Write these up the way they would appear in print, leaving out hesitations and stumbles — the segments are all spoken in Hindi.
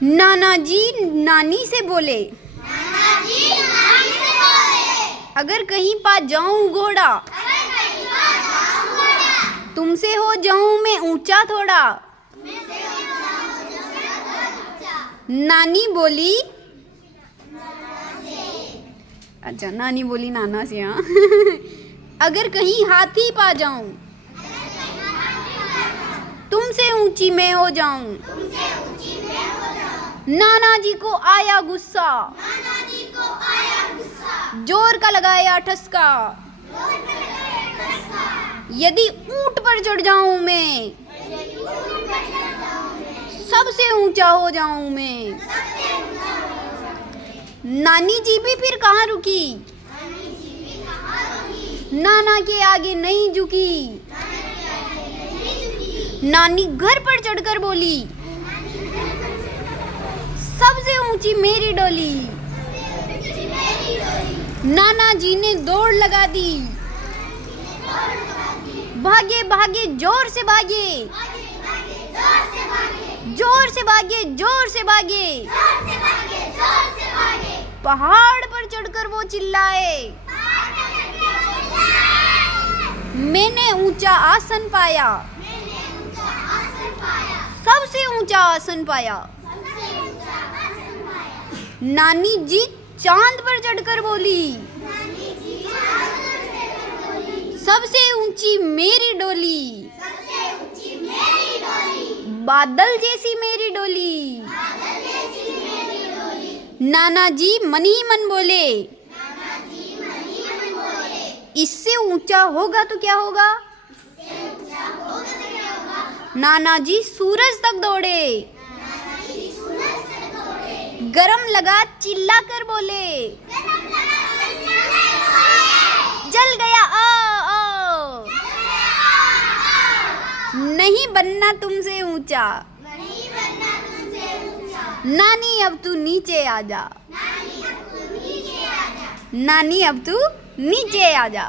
नाना जी नानी से बोले, अगर कहीं पा जाऊं घोड़ा, तुमसे हो जाऊं मैं ऊंचा थोड़ा। नानी बोली, अच्छा नानी बोली नाना से, हाँ। अगर कहीं हाथी पा जाऊं, तुमसे ऊंची मैं हो जाऊं। नाना जी को आया गुस्सा, जोर का लगाया ठसका। यदि ऊंट पर चढ़ जाऊं मैं, सबसे ऊंचा हो जाऊं मैं। नानी जी भी फिर कहाँ रुकी, नाना के आगे नहीं झुकी। नानी घर पर चढ़कर बोली, सबसे ऊंची मेरी डोली। नाना जी ने दौड़ लगा दी, भागे भागे जोर से भागे, जोर से भागे, जोर से भागे। पहाड़ पर चढ़कर वो चिल्लाए, मैंने ऊंचा आसन पाया, सबसे ऊंचा आसन पाया। नानी जी चांद पर चढ़कर बोली, सबसे ऊंची मेरी डोली। बादल जैसी मेरी डोली। नाना जी मन ही मन बोले, इससे ऊंचा होगा तो क्या होगा। नाना जी सूरज तक दौड़े, गरम लगा चिल्ला कर बोले, जल गया ओ। नहीं बनना तुमसे ऊंचा, नानी अब तू नीचे आ जा। नानी अब तू नीचे आ जा।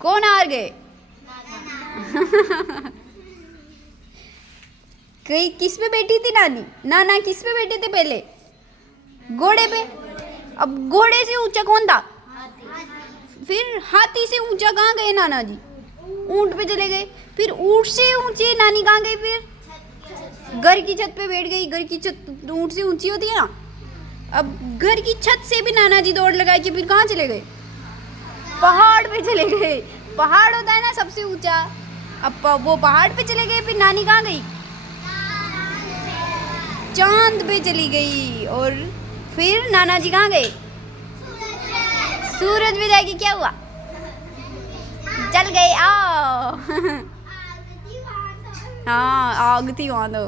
कौन हार गए? कई किस पे बैठी थी नानी? नाना किस पे बैठे थे पहले? घोड़े पे। अब घोड़े से ऊंचा कौन था? फिर हाथी से ऊंचा कहाँ गए नाना जी? ऊंट पे चले गए। फिर ऊंट से ऊंचे नानी कहाँ गई? फिर घर की छत पे बैठ गई। घर की छत ऊंट से ऊंची होती है ना। अब घर की छत से भी नाना जी दौड़ लगाई कि फिर कहाँ चले गए? पहाड़ पे चले गए। पहाड़ होता है ना सबसे ऊंचा। अब वो पहाड़ पे चले गए। फिर नानी कहाँ गई? चांद पे चली गई। और फिर नाना जी कहाँ गए? सूरज पे जाके क्या हुआ? चल गए। आओ। हाँ आग थी वहाँ तो।